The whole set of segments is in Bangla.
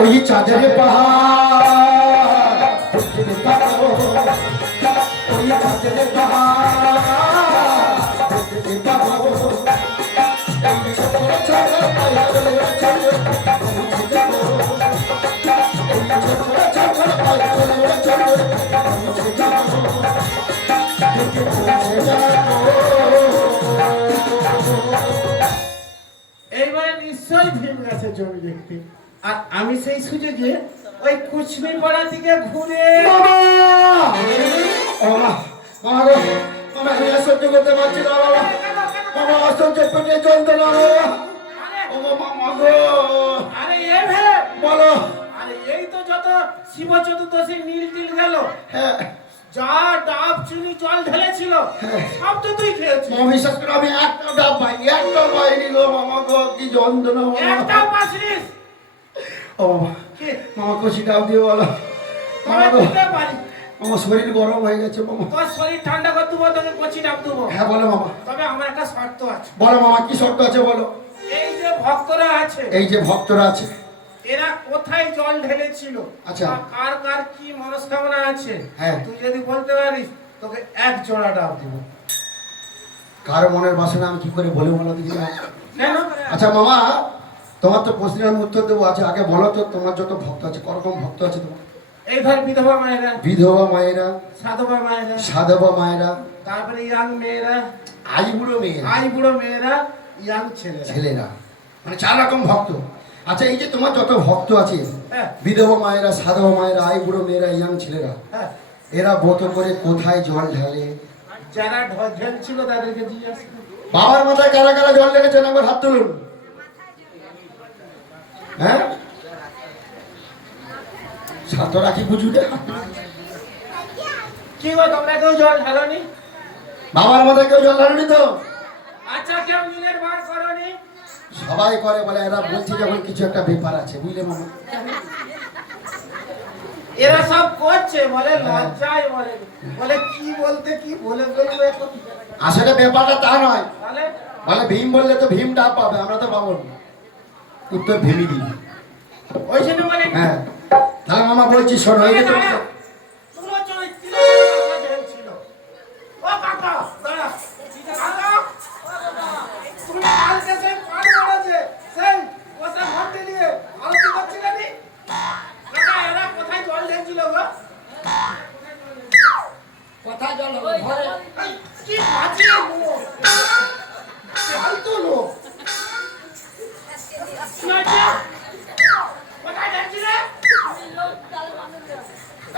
ওই চাঁদের পাহাড় ওই চাঁদের এইবারে নিশ্চয়ই ভীম গেছে জমি দেখতে। আর আমি সেই সুযোগে ওই কুচনি পাড়া দিকে ঘুরে সহ্য করতে পারছি না বাবা। বাবা অসহ্য পেটে যন্ত্রণা আরে এ ভে বলো। আরে এই তো যত শিব চতুর্দশী নীল টিল গেল, হ্যাঁ যা ডাব চিনি জল ঢেলেছিল সব তো তুই খেয়েছিস। বিশ্বাস করে আমি একটা ডাব পাইনি, একটা পাইনি গো মামা গো, কি যন্ত্রণা একটা পাসিস ও মামা কষি ডাব দিয়ে বলো মামা গো। আমার শরীর গরম হয়ে গেছে মামা। তোর শরীর ঠান্ডা করে দেবো, তোকে কচি ডাব দেবো। হ্যাঁ বলো মামা। তবে আমার একটা শর্ত আছে। বলো মামা, কি শর্ত আছে বলো। এই যে ভক্তরা আছে, এই যে ভক্তরা আছে, এরা কোথায় জল ঢেলেছিল, আচ্ছা কার কার কি মনস্কামনা আছে, হ্যাঁ তুই যদি বলতে পারিস তোকে এক জোড়া ডাব দিব। কার মনের বাসনা আমি কি করে বলে বলো দেখি না। কেন? আচ্ছা মামা, তোমার তো প্রশ্নের উত্তর দেবো আছে, আগে বলো তো তোমার যত ভক্ত আছে করকম ভক্ত আছে তোমার। এই ধর বিধবা মায়েরা, বিধবা মায়েরা, সাধবা মায়েরা, সাধবা মায়েরা, তারপরে ইয়াং মেয়েরা, আইবুড়ো মেয়েরা, আই বুড়ো মেয়েরা, ইয়াং ছেলেরা, ছেলেরা, মানে 4 রকম ভক্ত। আচ্ছা এই যে তোমার যত ভক্ত আছে, হ্যাঁ বিধবা মায়েরা, সাধবা মায়েরা, আইবুড়ো মেয়েরা, ইয়াং ছেলেরা, হ্যাঁ, এরা ব্রত করে কোথায় জল ঢালে? যারা ঢেলছিল তাদেরকে জিজ্ঞাস কর। বাবার মাথায় কারা কারা জল লেগেছেন একবার হাত তুলুন। হ্যাঁ সাতরা কি বুঝুতে কি গো, তোমরা কেউ জল ঢালোনি? বাবার মাথায় কেউ জল ঢালেনি তো? আচ্ছা কেউ মিলের বার করনি? সবাই করে বলে, এরা বলছে যখন কিছু একটা ব্যাপার আছে, বুঝলে মামা। এরা সব করছে বলে লজ্জায়, বলে বলে কি বলতে কি বলে বলবো এখন। আসলে ব্যাপারটা তা নয়, তাহলে বলে ভীম বললে তো ভীম ডাব পাবে, আমরা তো পাবো না, উত্তর ভীমই দিই। ওই জন্য বলে হ্যাঁ তাহলে মামা বলছি শোনো, এই যে তুমি তুলো চৈত্র কাকা ঢেলছিল। ও কাকা দাঁড়া, কাকা তুমি কালকে সেই পান মারাছে সেই ওসা ঘন্টে নিয়ে আলোচনা করছিলে নি? কাকা এরা কোথায় জল ঢেলছিল গো? কোথায় জল হবে? ঘরে। এই, কি বাঁচিয়ে গো জল তুলো কি হয়েছে? কোথায় ঢেলছিলে?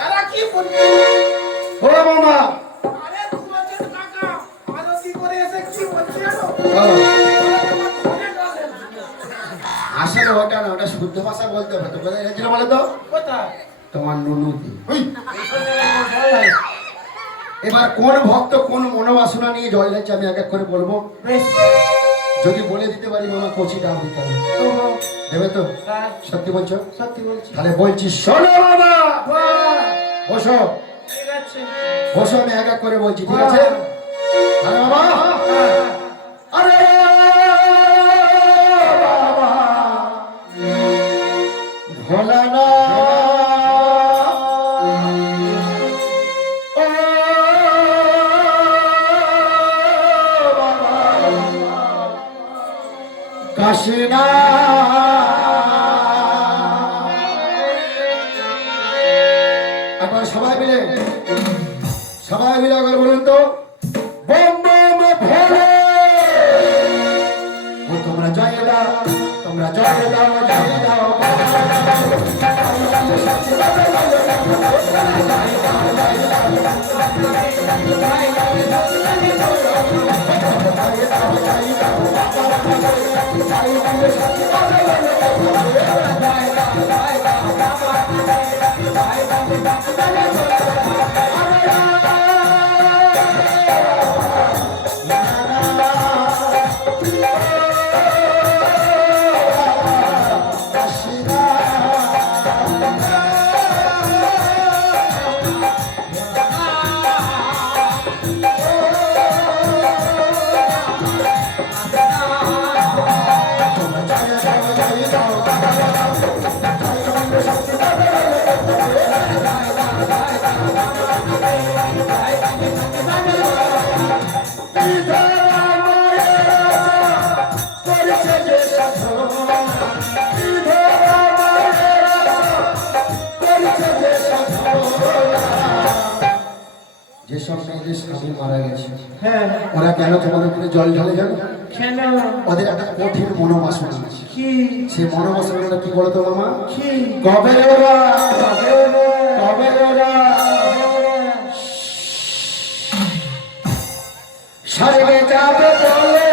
এরা কি বলছে? ও মামা আরে তুমি হচ্ছেন কাকা, আরতি করে এসে কি বলছে জানো? আসলে ওটা না, ওটা শুদ্ধ ভাষা বলতে হবে তো। কোথায় গেছিল বলে তো? কোথায়? তোমার নুনুতে। এবার কোন ভক্ত কোন মনোবাসনা নিয়ে জল ঢালছে আমি এক এক করে বলবো। বেশ, যদি বলে দিতে পারি মামা কচি ডাব দিতে হবে, তবু দেবে তো? হ্যাঁ, সত্যি বলছো? সত্যি বলছি। তাহলে বলছি শোনো বাবা, বাহ, বসো ঠিক আছে। বসো, আমি এক এক করে বলছি, ঠিক আছে? আরে বাবা, আরে বাবা, ভোলা না ও বাবা, কাশিনা একবার সবাই মিলে একবার বলুন তো, বম বম ভোলে। ও তোমরা জয় দাও, তোমরা জয় দাও, জয় দাও। জয় দাও, যেসব মেয়েদের স্বামী মারা গেছে হ্যাঁ ওরা কেন তোমার উপরে জল ঢালে জানো? কেন? ওদের একটা কঠিন মনোবাসনা আছে। কি? সেই মনোবাসনাটা কি বলতো মামা? কি? কবে ওরা কবে ওরা স্বর্গে যাবে বলে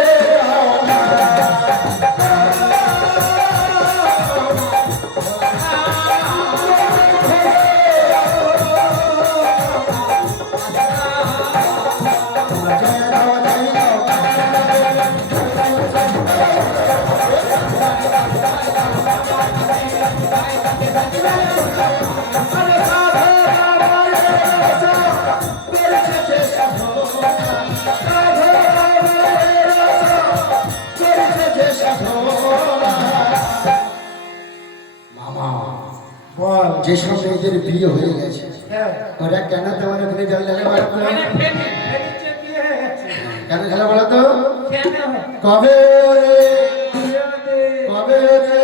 যেসব মেয়েদের বিয়ে হয়ে গেছে ওরা কেন তোমার ওখানে জল ঢালে বলতো? কেন ঢালে বলতো? কবে রে কবে রে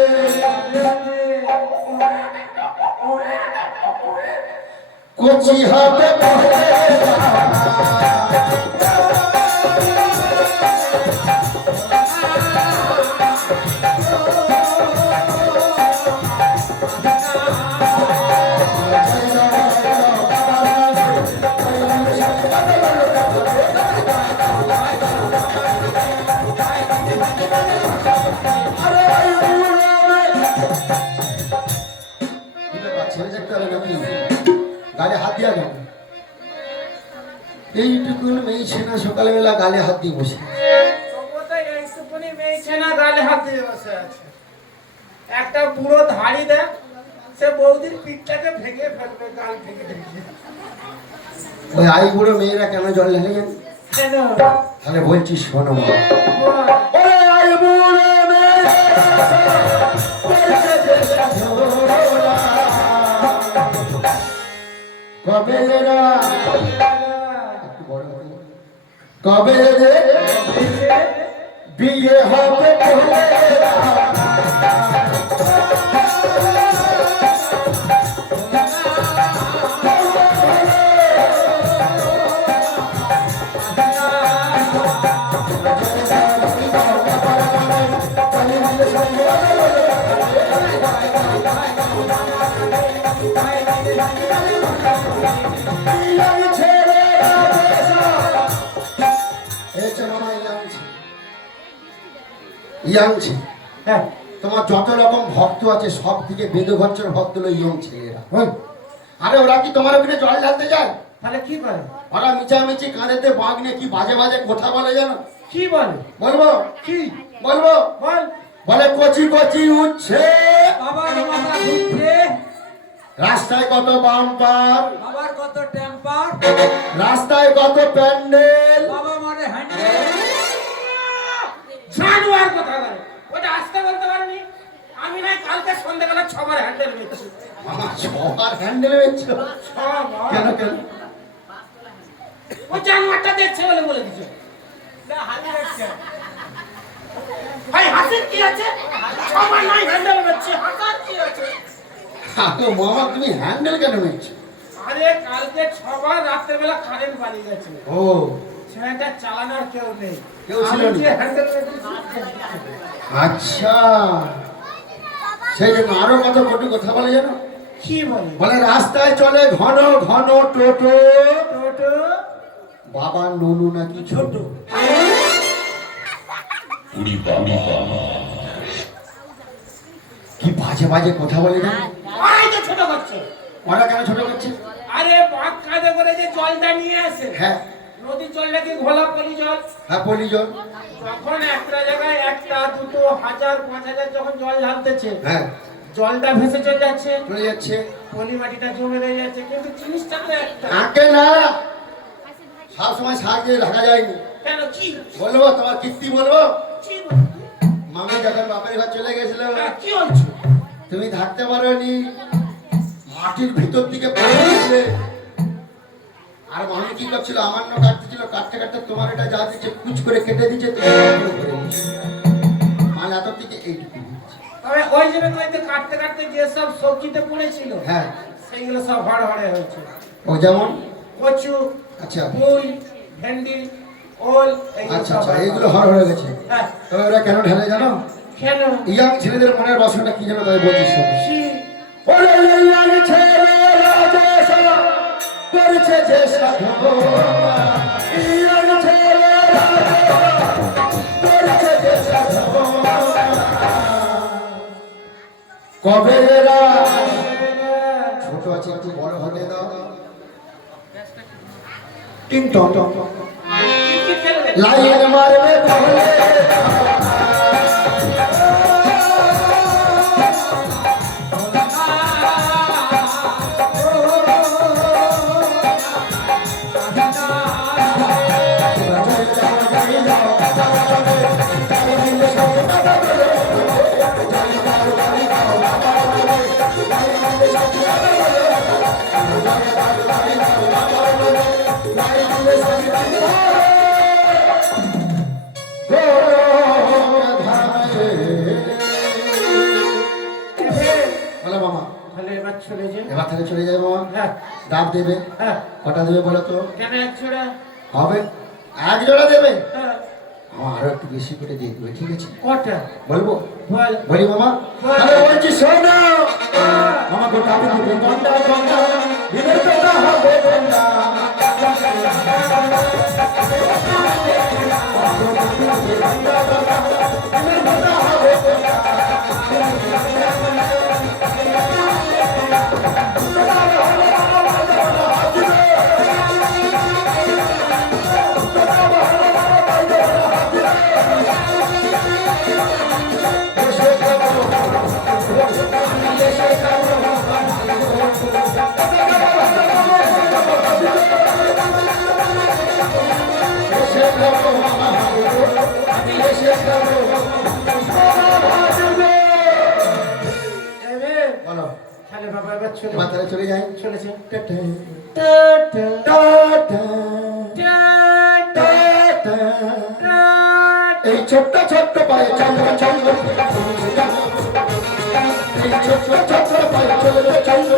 কচি হবে বলে গালে হাত দিয়া গেল এইটুকুন মেয়ে ছেনা সকালবেলা গালে হাত দিয়ে বসে একটা পুরো ধাড়ি দেখ সে বৌদির পিঠটাকে ভেঙে ফেলবে গাল ভেঙে ভেঙে। ওই আই বুড়ো মেয়েরা কেন জল ঢেলে যান? কেন? তাহলে বলছি শোনো মা। বল। ওরে আই বুড়ো মেয়েরা কবে এরা কবে রে বিয়ে হবে বলে ইয়াংছি হ্যাঁ তোমার যত রকম ভক্ত আছে সব থেকে বেদঘচ্ছর ভক্ত হলো ইয়ং ছেলেরা। আরে ওরা কি তোমার ওখানে জল ঢালতে যায়? তাহলে কি করে? ওরা মিচামিচি কাঁধেতে বাঘ নিয়ে কি বাজে বাজে কথা বলে জানো? কি বলে? বলবো কি বলবো? বল। বলে কচি কচি উঠছে বাবার মাথা ঘুরছে, রাস্তায় কত বাম্পার, বাবার কত টেম্পার, রাস্তায় কত প্যান্ডেল, বাবা মারে হ্যান্ডেল। জানোয়ার কথা বলে ওটা আসতে বলতে পারেনি। আমি নাই কালকে সন্ধ্যাবেলা 6 বার হ্যান্ডেল মেরেছি। মামা সবার হ্যান্ডেল হচ্ছে কেন কেন? ও জানোয়ারটা দেখছে বলে দিছে। না হাসি দেখছে। ভাই হাসির কি আছে? সবার নাই হ্যান্ডেল মেরেছি, হাসার কি আছে? আরে মামা তুমি হ্যান্ডেল কেন মেরেছো? আরে কালকে 6 বার রাতের বেলা কারেন্ট পালিয়ে গেছে। ও সেটা চালানোর কেউ নেই, কেউ ছিল আমি না। যে হ্যান্ডেল মেরেছি। আচ্ছা সেই জন্য আরো কত কটু কথা বলে জানো? কি বলে? বলে রাস্তায় চলে ঘন ঘন টোটো, টোটো বাবা নুনু নাকি ছোট। কি বাজে বাজে কথা বলে জানো? ওরাই তো ছোট করছে। ওরা কেন ছোট করছে? আরে বাঘ কাঁধে করে যে জলটা নিয়ে আসে, হ্যাঁ নদীর জলটা কি ঘোলা পলি জল? হ্যাঁ পলি জল। যখন একটা জায়গায় 1টা 2টো 1000 5000 যখন জল ঢালতেছে, হ্যাঁ জলটা ভেসে চলে যাচ্ছে, চলে যাচ্ছে। পলি মাটিটা জমে রয়ে যাচ্ছে, কিন্তু জিনিসটা তো একটা। আঁকে না সব সময় শাক দিয়ে ঢাকা যায়নি। কেন কি বলবো তোমার কীর্তি বলবো? কি বলতো? মামি যখন বাপের ঘর চলে গেছিল কি হচ্ছে? তুমি থাকতে পারোনি, মাটির ভিতর দিকে পড়ে গেছিলে। আর মামি কি করছিল, আমার না কাটতেছিল, কাটতে কাটতে তোমার এটা যা দিচ্ছে কুচ করে কেটে দিচ্ছে, তুমি করে দিচ্ছে। মাল এত থেকে এইটুকু দিচ্ছে। তবে ওই যে কাটতে কাটতে যে সব সবজিতে পড়েছিল, হ্যাঁ সেইগুলো সব হড় হড়ে হয়েছে। ও যেমন কচু, আচ্ছা পুঁই ভেন্ডি ওল আচ্ছা আচ্ছা এইগুলো হয়ে গেছে। হ্যাঁ তবে ওরা কেন ঢেলে জানো? কেন ইয়াং ছেলেদের মনের বাসনাটা কি জানো তাই বলছিস শোনো। কি ওরে ইয়াং ছেলেরা যে সারা করছে যে সাধনা, ইয়াং ছেলেরা করছে যে সাধনা, কবে এরা ছোট আছে একটু বড় হতে দাও। টিং টং টং কি খেলবে লাইন মারবে তাহলে বলো মামা। তাহলে এবার চলে যে এবার তাহলে চলে যাবে মামা। হ্যাঁ ডাব দেবে হ্যাঁ কটা দেবে বলো তো? কেন এক ছোড়া হবে এক জোড়া দেবে। হ্যাঁ আমার আরো একটু বেশি করে দিয়ে দেবে, ঠিক আছে? কটা বলবো বল বলি মামা। বল। আরে বলছি শোনো মামা, গোটা দিবে গন্ডা গন্ডা দিনের বেলা হবে গন্ডা, দিনের বেলা হবে গন্ডা। এবে বলো তাহলে বাবা এবার চলে এবার তাহলে চলে যাই। চলেছে tata tata tata tata tata. এই ছোট্ট ছোট্ট পায়ে চন্দ্র চন্দ্র, এই ছোট্ট ছোট্ট পায়ে চন্দ্র চন্দ্র,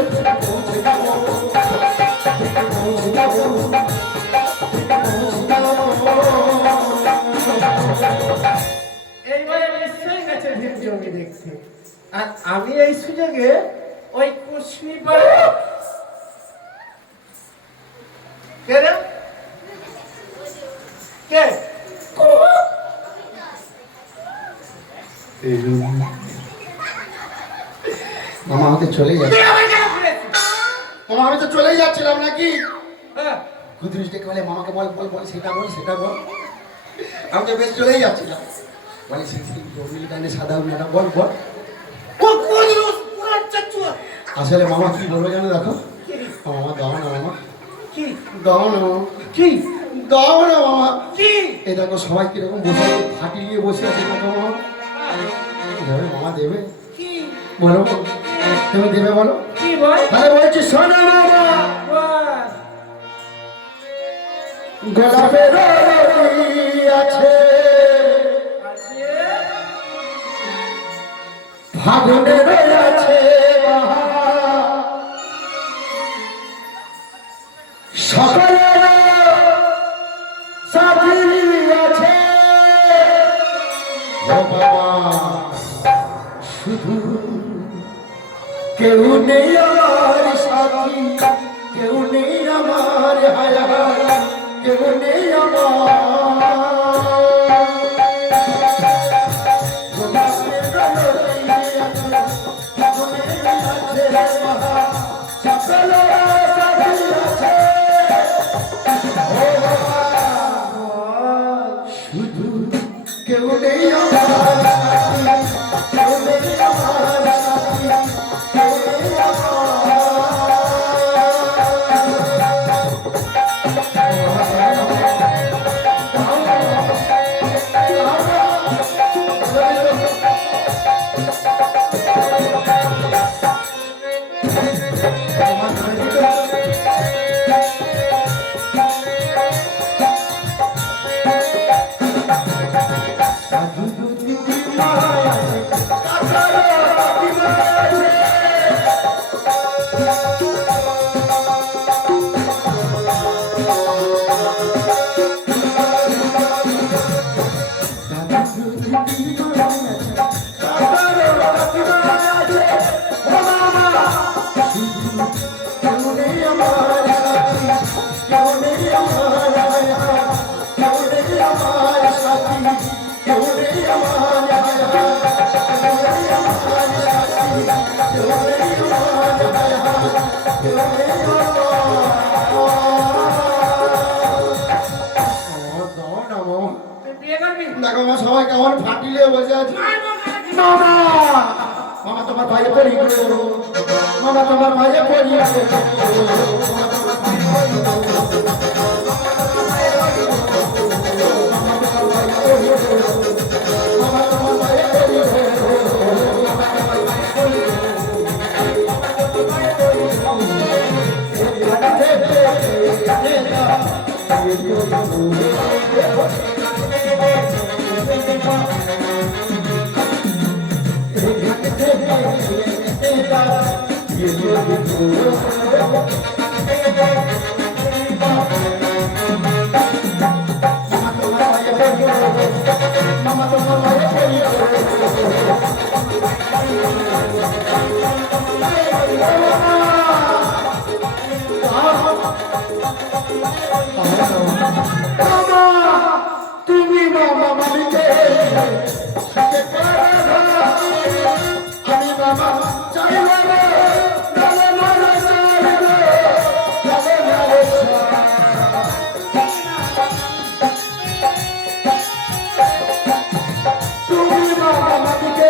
এইবারে নিশ্চয়ই গেছে ভীম জমি দেখতে। আর আমি এই সুযোগে ওই কুশ্মি পাড়ে কে রে কে মামা আমাকে চলে যাচ্ছে। তুই আমার কেন ঘুরেছিস? মামা আমি তো চলেই যাচ্ছিলাম নাকি? হ্যাঁ কুদরিশ ডেকে বলে মামাকে বল বল বল সেটা বল সেটা বল। আমি তো বেশ চলেই যাচ্ছিলাম। বলে সেই সেই জমির গানে সাদা উন্নয়ন বল বল। ও কোন রোজ পুরো চাচুয়া আসলে মামা কি বলবো জানো? দেখো কি মামা দাও না মামা, কি দাও না মামা, কি দাও না মামা। কি এই দেখো সবাই কিরকম বসে আছে, ফাটি নিয়ে বসে আছে দেখো মামা। দেবে মামা দেবে? কি বলো তুমি দেবে বলো? কি বল তাহলে বলছি শোনো মামা, বল গোলাপের রঙি আছে, আছে ফাগুনের আছে বাহার, সকলের সাথী আছে। ও বাবা শুধু কেউ নেই আমার সাথী, কেউ নেই আমার হায়ার, কেউ নেই আমার। গোলাপের রঙি আছে, ফাগুনের আছে বাহার, সকলের সাথী আছে। ও বাবা শুধু কেউ নেই আমার সাথী, কেউ নেই আমার সাথী, কেউ নেই আমার। Oh, কেউ নেই আমার সাথী, কেউ নেই আমার মায়া, কেউ নেই আমার সাথী, কেউ নেই আমার মায়া, কেউ নেই আমার সাথী, কেউ নেই আমার মায়া, কেউ নেই আমার। তুই বিয়ে করবি? দেখো মা সবাই কেমন ফাটিলে বসে আছে। মামা! মামা তোমার ভাইয়ে পড়ি গো, মামা তোমার ভাইয়ে পড়ি গো, মামা তোমার ভাইয়ে পড়ি গো। মামা তোমার ভাইয়ে পড়ি গো। তুমি মামা মালিকে আমি মামা চাইব তুমি মামা মালিকে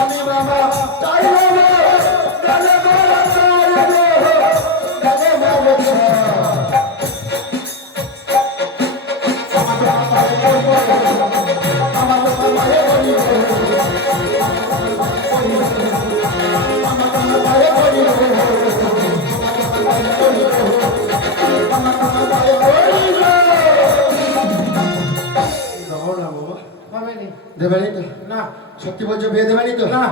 আমি মামা চাইব হবেনি। দেবেনি তো? না সত্যি বলছো বিয়ে দেবেনি তো? না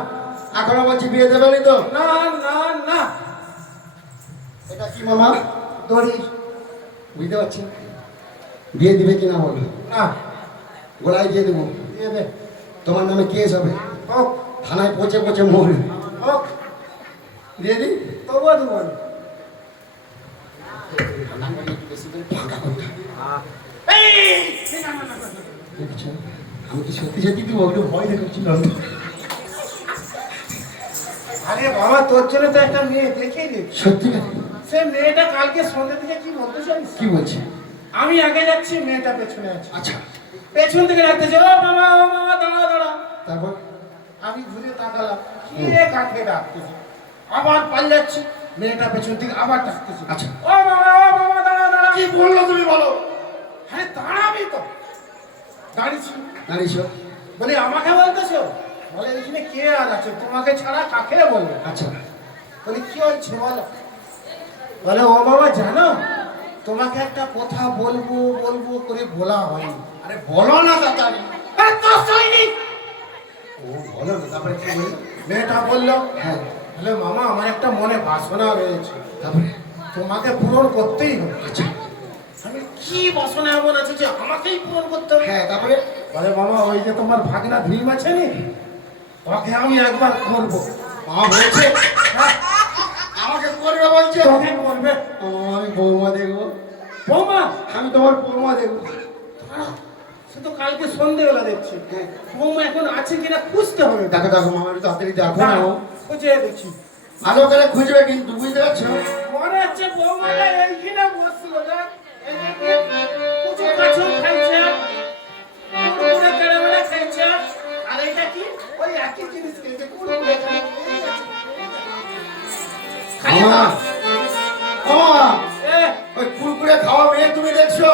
এখনো বলছি বিয়ে দেবেনি তো? না না না। এটা কি মামা? দড়ি। বুঝতে পারছি বিয়ে দিবে কিনা বলো? না গোড়ায় দিয়ে দেবো। দিয়ে দে। তোমার নামে কেস হবে, হোক থানায় পচে পচে মরবে। হোক, দিয়ে দিই? তবুও দিব না। ফাঁকা করতে হবে। এই! না, না, না, না, না। দেখছো? আমি কি সত্যি সত্যি দিব? একটু ভয় দেখাচ্ছিলাম। আরে বাবা, তোর জন্য তো একটা মেয়ে দেখেই দে। সত্যি না? সে মেয়েটা কালকে সন্ধ্যে থেকে কি বলতে জানিস? কি বলছে? আমি আগে যাচ্ছি, মেয়েটা পেছনে আছে। আচ্ছা পেছন থেকে ডাকতেছে, ও মামা দাঁড়া দাঁড়া। তারপর? আমি ঘুরে তাকালাম, কি রে কাকে ডাকতেছে? আবার পাল্লাচ্ছি, মেয়েটা পেছন থেকে আবার ডাকতেছে। আচ্ছা। ও মামা দাঁড়া দাঁড়া। কি বললো তুমি বলো? হ্যাঁ দাঁড়াবি তো। দাঁড়িয়েছি। দাঁড়িয়েছো? বলে আমাকে বলতেছো? বলে এখানে কে আর আছে, তোমাকে ছাড়া কাকে বলবো? আচ্ছা বলি কি হয়েছে বলো? বলে ও বাবা জানো, তোমাকে একটা কথা বলবো বলবো করে বলা হয়নি। আরে বলো না তাড়াতাড়ি। আরে তোর সৈনিক! ও বলো না, তারপরে কি বললো? মেয়েটা বললো, হ্যাঁ বলে মামা আমার একটা মনে বাসনা রয়েছে, তারপরে? তোমাকে পূরণ করতেই হবে। আচ্ছা আমি কি বাসনা এমন আছে যে আমাকেই পূরণ করতে হবে? হ্যাঁ তারপরে? বলে মামা ওই যে তোমার ভাগনা ভীম আছে নি, ওকে আমি একবার করবো। মা বলছে হ্যাঁ, আমাকে করবে বলছে? তোকে করবে। ও আমি বৌমা দেখবো, বৌমা আমি তোমার বৌমা দেখবো। সে তো কালকে সন্ধ্যেবেলা দেখছি। বৌমা এখন আছে কিনা খুঁজতে হবে। দেখো দেখো মামা একটু তাড়াতাড়ি দেখো না। খুঁজে দেখছি। ভালো করে খুঁজবে কিন্তু, বুঝতে পারছো? মনে হচ্ছে বৌমাটা এইখানে বসছিল, দেখ। এই যে কুচু কাছু খাইছে, কুড়কুড়ে কেড়ে খাইছে, আর এইটা কি? ওই একই জিনিস খেয়েছে, কুড়কুড়ে খাইছে। খালি মামা মামা এ, ওই কুরকুরে খাওয়া মেয়ে তুমি দেখছো?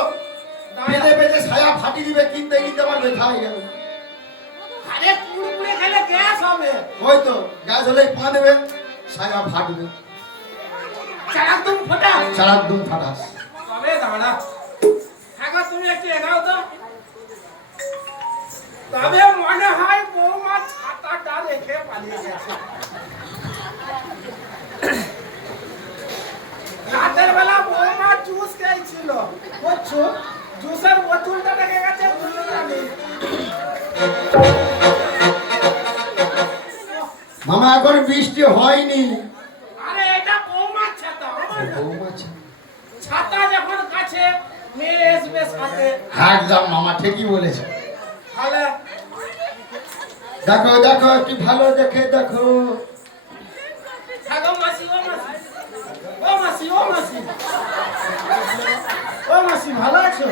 না, বেঁধে বেঁধে ছায়া ফাটি দিবে, কিনতে কিনতে পারবে খাই যাবে। আরে কুড়কুড়ে খেলে গ্যাস হবে। ওই তো গ্যাস হলেই পা দেবে, ছায়া ফাটবে, চালাক তুমি ফোটা। চারার দুম ফাটাস। তবে দাঁড়া, এখন তুমি একটু এগাও তো। তবে মনে হয় বৌমা ছাতাটা রেখে পালিয়ে গেছে। রাতের বেলা বৌমা জুস খেয়েছিল, বুঝছো? জুসের বোতলটা রেখে গেছে, বুঝতে পারি। মামা এখন বৃষ্টি হয়নি। আরে এটা বৌমার ছাতা, আমার না। বৌমা ছাতা। ছাতা যখন কাছে মেয়ে আসবে সাথে। হ্যাঁ একদম মামা ঠিকই বলেছে। তাহলে দেখো দেখো একটু ভালো দেখে দেখো। থাকো মাসি, ও মাসি, ও মাসি, ও মাসি, ও মাসি ভালো আছো?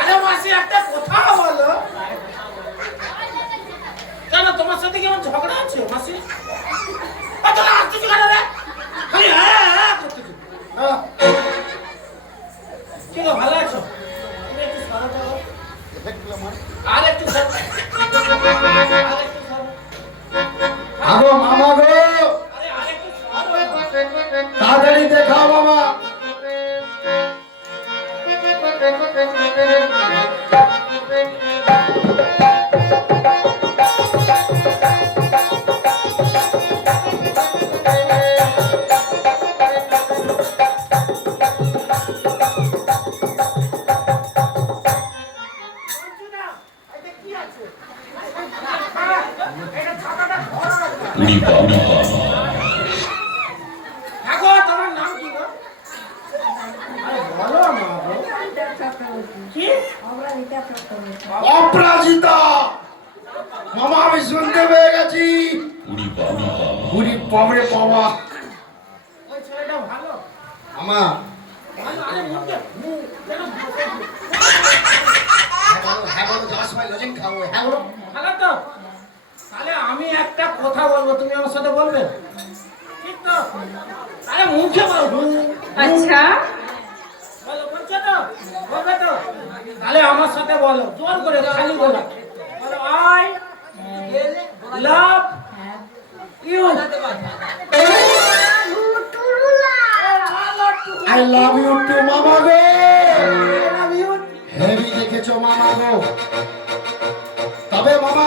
আরে মাসি একটা কথা বলো। কেন তোমার সাথে কি আমার ঝগড়া আছে মাসি? তোরা আসতেছি কেন রে? খালি হ্যাঁ হ্যাঁ করতেছি। কি গো ভালো আছো? তুমি একটু সরো তো। আর একটু সরো। আর একটু সরো। আগো মামা গো, আরে আর একটু সরো। তাড়াতাড়ি দেখাও মামা। বলছি না, এটা কি আছে? এটা ছাতাটা ধরো না। হ্যাঁ গো, তোমার নাম কি গো? আরে বলো না গো। কি? অপরাজিতা। মামা আমি শুনতে পেয়ে গেছি। বুড়ি বাবরে বাবা। ওই ছেলেটা ভালো। মামা ভালো, আরে মুখে যেন বসে আছে। হ্যাঁ বলো, যাওয়ার সময় লজেন খাবো। হ্যাঁ বলো। ভালো তো? তাহলে আমি একটা কথা বলবো, তুমি আমার সাথে বলবে? ঠিক তো? আরে মুখে বলো। আচ্ছা বলো, বলছো তো? বলবে তো? তাহলে আমার সাথে বলো, জোর করে খালি বলো। বলো I love you. I love you too মামা গো। I love you. হেভি দেখেছো মামা গো। তবে মামা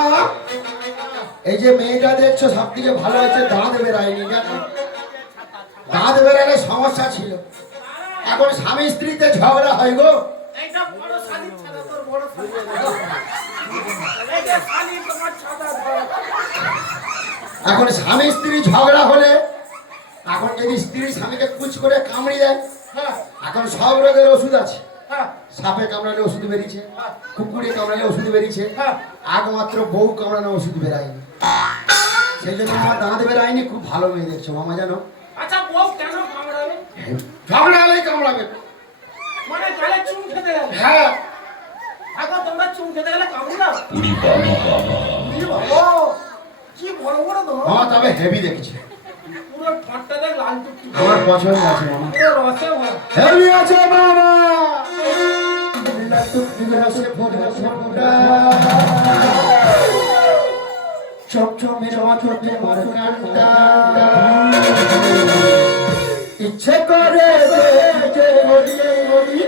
এই যে মেয়েটা দেখছো সব থেকে ভালো হয়েছে, দাঁত বেরায়নি। কেন দাঁত বেরালে সমস্যা ছিল, এখন স্বামী স্ত্রীতে ঝগড়া হয় গো। এইটা বড় শালির ছাতা, তোর বড় শালির ছাতা। এই যে শালি তোমার ছাতা ধরো। এখন স্বামী স্ত্রী ঝগড়া হলে, এখন যদি স্ত্রী স্বামীকে কুচ করে কামড়ি দেয়, হ্যাঁ, এখন সব রোগের ওষুধ আছে। হ্যাঁ, সাপে কামড়ালে ওষুধ বেরিয়েছে, কুকুরে কামড়ালে ওষুধ বেরিয়েছে, হ্যাঁ। একমাত্র বউ কামড়ানো ওষুধ বেরায়নি। সেই জন্য আমার দাঁত বেরায়নি। খুব ভালো মেয়ে দেখছো মামা, জানো আচ্ছা বউ কেন কামড়াবে? ঝগড়া হলেই কামড়াবে। মানে গালে চুন খেতে গেলে? হ্যাঁ এখন তোমরা চুন খেতে গেলে কামড়ি দাও? ও, কি বড় বড় তো। মামা তবে হেভি দেখছে, পুরো ঠোঁটটা দেখ লাল টুকটুক। আমার পছন্দ আছে মামা। পুরো রসে ভরা। হেভি আছে মামা। লাটুক রসে ভরা ছোটটা, চমচমে চমচমে মার কান্তা, ইচ্ছে করে যে বলি বলি।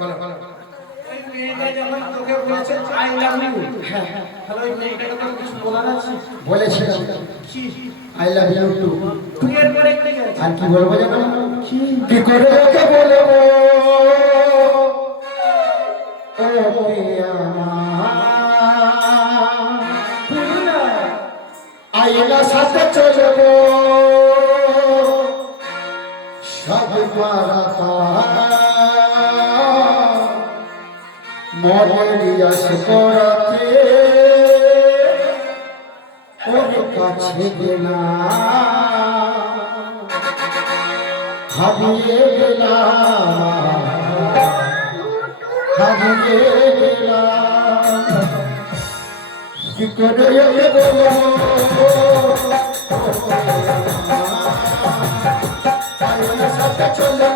বলো বলো বলো। এই মেয়েটা যখন তোকে বলেছে I love you, তাহলে ওই মেয়েটাকে তোর কিছু বলার আছে? বলেছিলাম কি? I love you too. তুই এরপরে কি গেছে? আর কি বলবো জানো, কি করে ওকে বলবো ওকে আমার আইনা সাথে চলবো সব পারাতা মনের আশ করাতে ওর কাছে গেলাম, হারিয়ে গেলাম কি করে দেবো সাথে চলে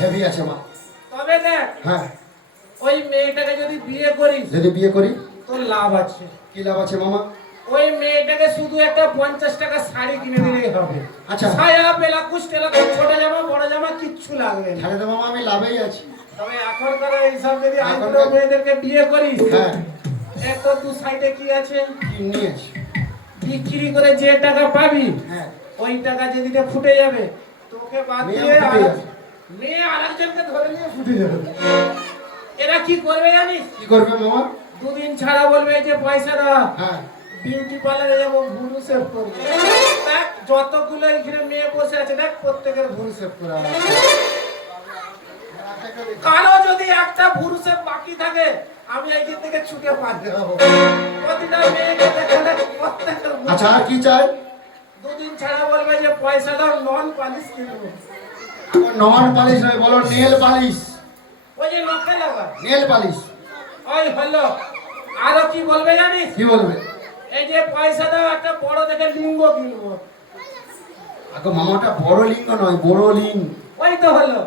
হেভি আছে মা। তবে দেখ, হ্যাঁ, ওই মেয়েটাকে যদি বিয়ে করিস যদি বিয়ে করি তোর লাভ আছে। কি লাভ আছে মামা? ওই মেয়েটাকে শুধু একটা 50 টাকা শাড়ি কিনে দিলেই হবে। আচ্ছা। সায়া বেলাকুশ টেলাকুশ ছোট জামা বড় জামা কিচ্ছু লাগবে না। তাহলে তো মামা আমি লাভেই আছি। তবে এখনকার এইসব যদি এখনকার- আইবুড়ো মেয়েদেরকে বিয়ে করিস, হ্যাঁ, এক তো দু সাইডে কি আছে, কি নিয়েছি? বিক্রি করে যে টাকা পাবি হ্যাঁ, ওই টাকা যেদিকে ফুটে যাবে তোকে বাদ মেয়ে দিয়ে ফুটে যাবে। মেয়ে আরেকজনকে ধরে নিয়ে ফুটে যাবে। এরা কি করবে জানিস? কি করবে মামা? দুদিন ছাড়া বলবে এই যে পয়সা দাও, হ্যাঁ, বিউটি পার্লারে যাবো, ভুরু সেভ করবো। দেখ যতগুলো এখানে মেয়ে বসে আছে দেখ প্রত্যেকের ভুরু সেভ করা আছে। কারো যদি একটা ভুরু সেভ বাকি থাকে আমি এই দিন থেকে ছুটে পার যাবো। প্রতিটা মেয়েকে দেখালে প্রত্যেকের ভুরু- আচ্ছা আর কি চাই? দুদিন ছাড়া বলবে যে পয়সা দাও নন পালিশ কিনবো। নন পালিশ নয়, বলো নেল পালিশ। ওই যে নখে লাগা নেল পালিশ। ওই হলো। আরো কি বলবে জানিস? কি বলবে? এই যে পয়সা দাও একটা বড় দেখে লিঙ্গ কিনবো। আগো মামাটা বড় লিঙ্গ নয়, বড় লিঙ্গ। ওই তো হলো।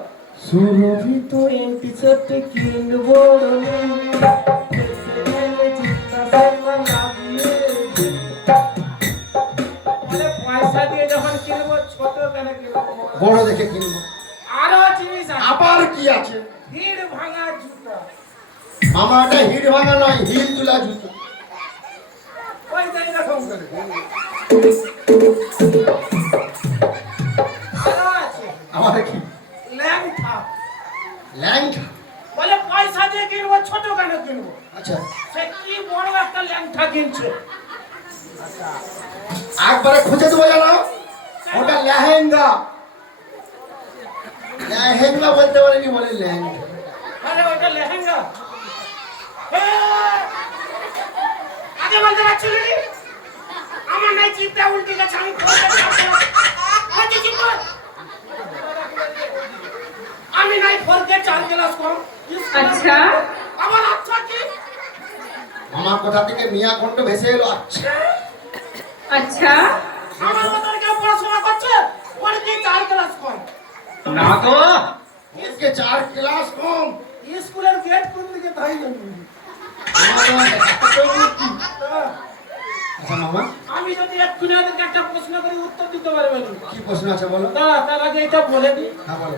সুরভিত এমপি সেটে কিনবো লিঙ্গ, দেখতে গেলে চিন্তা সাইমা লাগিয়ে। আরে পয়সা দিয়ে যখন কিনবো ছোট কেন কিনবো? বড় দেখে কিনবো। আরো জিনিস আছে। আবার কি আছে? ভিড় ভাঙা জুতা। মামাটা হিট ভাঙা নয়, হিল তুলা জুতো। ওই যে এরকম করে। আরো আছে আমার কি? ল্যাংটা। ল্যাংটা। বলে পয়সা দিয়ে কিনবো ছোট কেন কিনবো? আচ্ছা, সে কি বড় একটা ল্যাংটা কিনছে। একবারে খুঁজে দেবো জানো? ওটা লেহেঙ্গা। লেহেঙ্গা বলতে পারিনি, বলে লেহেঙ্গা। আরে ওটা লেহেঙ্গা। আগে বলতে পারছিলি? আমার নাই চিপটা উল্টে গেছে, আমি আমি নাই ফলকে 4 গ্লাস কম। আচ্ছা। আমার আচ্ছা কি? আমার কোথা থেকে মিয়া কণ্ঠ ভেসে এলো। আচ্ছা, আচ্ছা। আমার মতন কেউ পড়াশোনা করছে? ওর কি 4 গ্লাস কম? না তো। আজকে 4 ক্লাস কম। স্কুলের গেট কোন দিকে তাই জানি। আচ্ছা মামা, আমি যদি এক্ষুনি ওদেরকে একটা প্রশ্ন করি উত্তর দিতে পারবে না। কি প্রশ্ন আছে বলো? দাঁড়া, তার আগে এটা বলে দিই। হ্যাঁ বলো।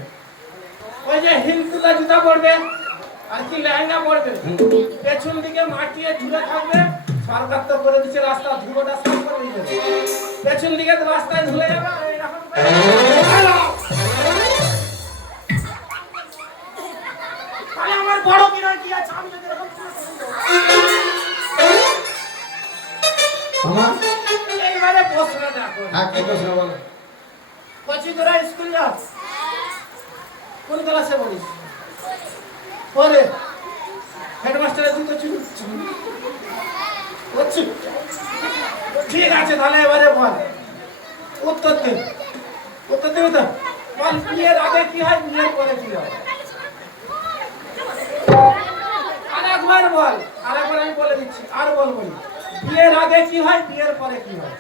ওই যে হিল তুলা জুতা পরবে আর কি লেহেঙ্গা পরবে, পেছন দিকে মাটিয়ে ঝুলে থাকবে। সরকার তো করে দিচ্ছে রাস্তা ধুলোটা সাফ করে দিয়েছে, পেছন দিকে তো রাস্তায় ঝুলে যাবে। আর এরকম করে- তাহলে আমার বড় কিনার কি আছে? আমি যদি এরকম করে মামা, এইবারে প্রশ্ন দেখো। হ্যাঁ কি প্রশ্ন বলো? বলছি তোরা স্কুল যাস? কোন ক্লাসে পড়িস? পরে হেডমাস্টারের জুতো চুল। ঠিক আছে, তাহলে এবারে বল, উত্তর দে। উত্তর দেবে তো? বল, বিয়ের আগে কি হয়, বিয়ের পরে কি হয়? আরেকবার বল, আরেকবার আমি বলে দিচ্ছি, আর বলবো না। বিয়ের আগে কি হয়, বিয়ের পরে কি হয়?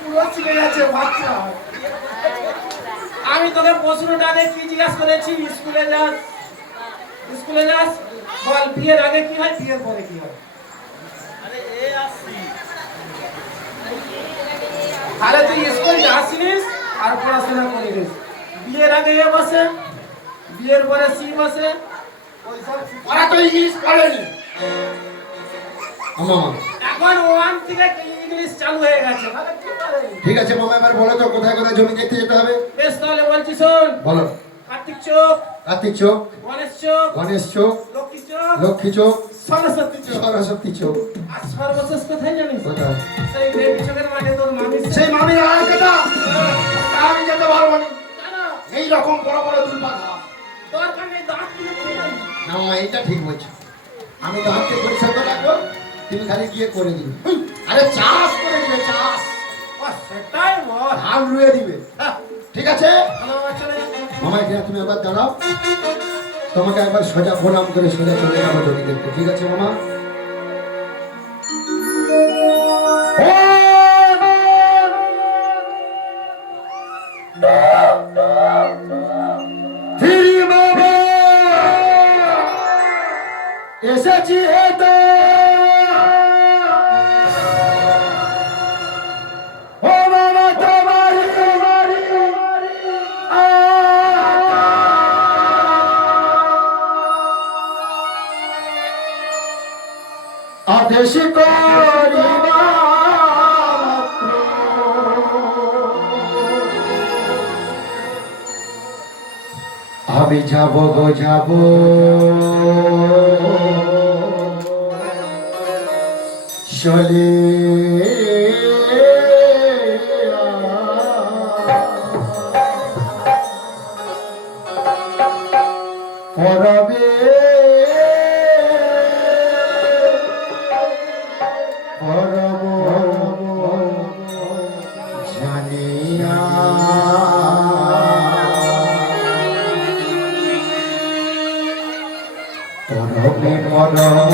পুরো শিখে যাচ্ছে বাচ্চা। আমি তোকে প্রশ্নটা আগে কি জিজ্ঞাসা করেছি? স্কুলে যাস? স্কুলে যাস? বল, বিয়ের আগে কি হয়, বিয়ের পরে কি হয়? আরে তুই স্কুল যাসনিস আর পড়াশোনা করিস। বিয়ের আগে এ বসে, বিয়ের পরে সি বসে। ওইসব ওরা তো ইংলিশ পড়েনি। মামা, এখন 1 থেকে ইংলিশ চালু হয়ে গেছে। তাহলে কি করে? ঠিক আছে মামা, এবার বলো তো কোথায় কোথায় জমি দেখতে যেতে হবে? বেশ, তাহলে বলছি শোন। বলো। কার্তিক চোখ, কার্তিক চোখ, গণেশ চোখ, গণেশ চোখ, লক্ষ্মী চোখ, লক্ষ্মী চোখ, সরস্বতী চোখ। সরস্বতী চোখ। আর সর্বশেষ কোথায় জানিস? কোথায়? সেই বেবি চোখের মাঠে তোর মামি সেই মামির আয় কথা আমি যেতে পারবো না। কেন? এই রকম বড় বড় দুর্বাঘা। দরকার নেই, দাঁত তুলে তুলে যাবি। না মা, এটা ঠিক বলছো। আমি তো হাতে পরিষ্কার করে রাখবো, তুমি খালি গিয়ে করে দিবে। আরে চাষ করে দিবে, চাষ। ও, সেটাই বল। ধান রুয়ে দিবে। হ্যাঁ, ঠিক আছে ভালো বাবা চলে যা। মামা, এখানে তুমি একবার দাঁড়াও, তোমাকে একবার সোজা প্রণাম করে সোজা চলে যাবো যদি দেখতে। ঠিক আছে মামা? ফিরি বাবা, এসেছি হেতো, ও বাবা তোমারি আদেশ করিবা মাত্র আমি যাব গো যাব, চলে পরবে পরব জানিয়া পরবে পরব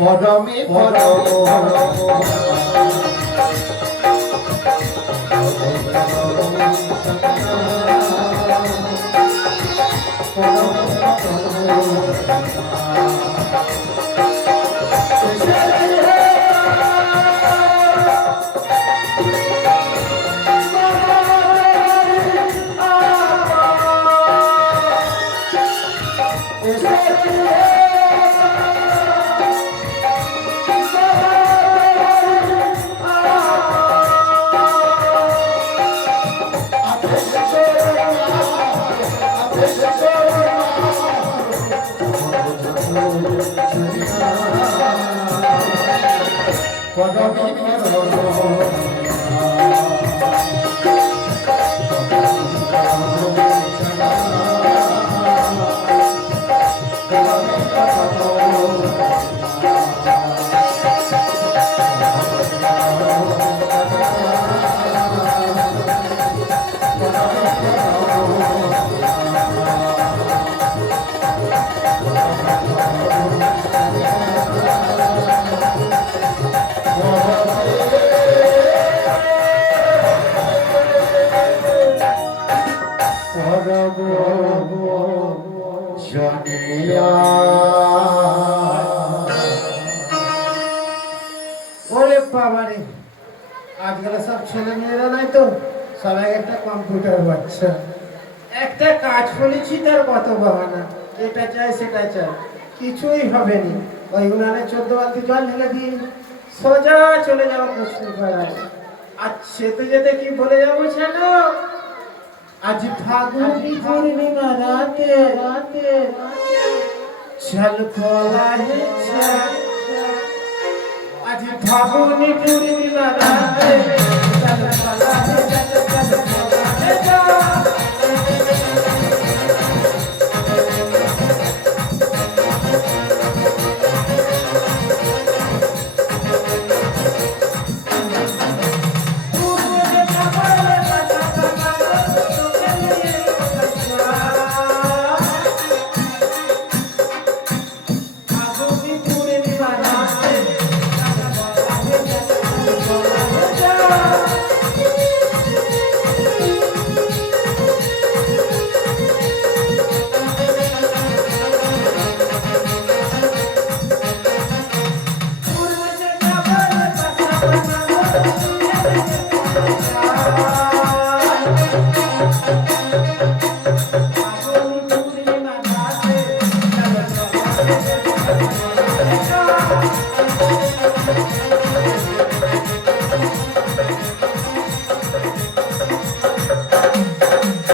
পরমে ওরে বাবারে, আজকাল সব ছেলে মেয়েরা নাই তো সবাই একটা কম্পিউটার বাচ্চা। একটা কাজ বলেছি তার কত বাহানা, এটা চাই সেটা চাই, কিছুই হবে নি। ওই উনানে 14 বালতি জল ঢেলে দিয়ে সোজা চলে যাবো কুস্তি পাড়ায়। আর সেতু যেতে কি বলে যাবো জানো? আজ ফাগুনি পূর্ণিমা রাতে চল খোলা হে চল। আজ ফাগুনি পূর্ণিমা রাতে চল খোলা হে চল খোলা হে চল।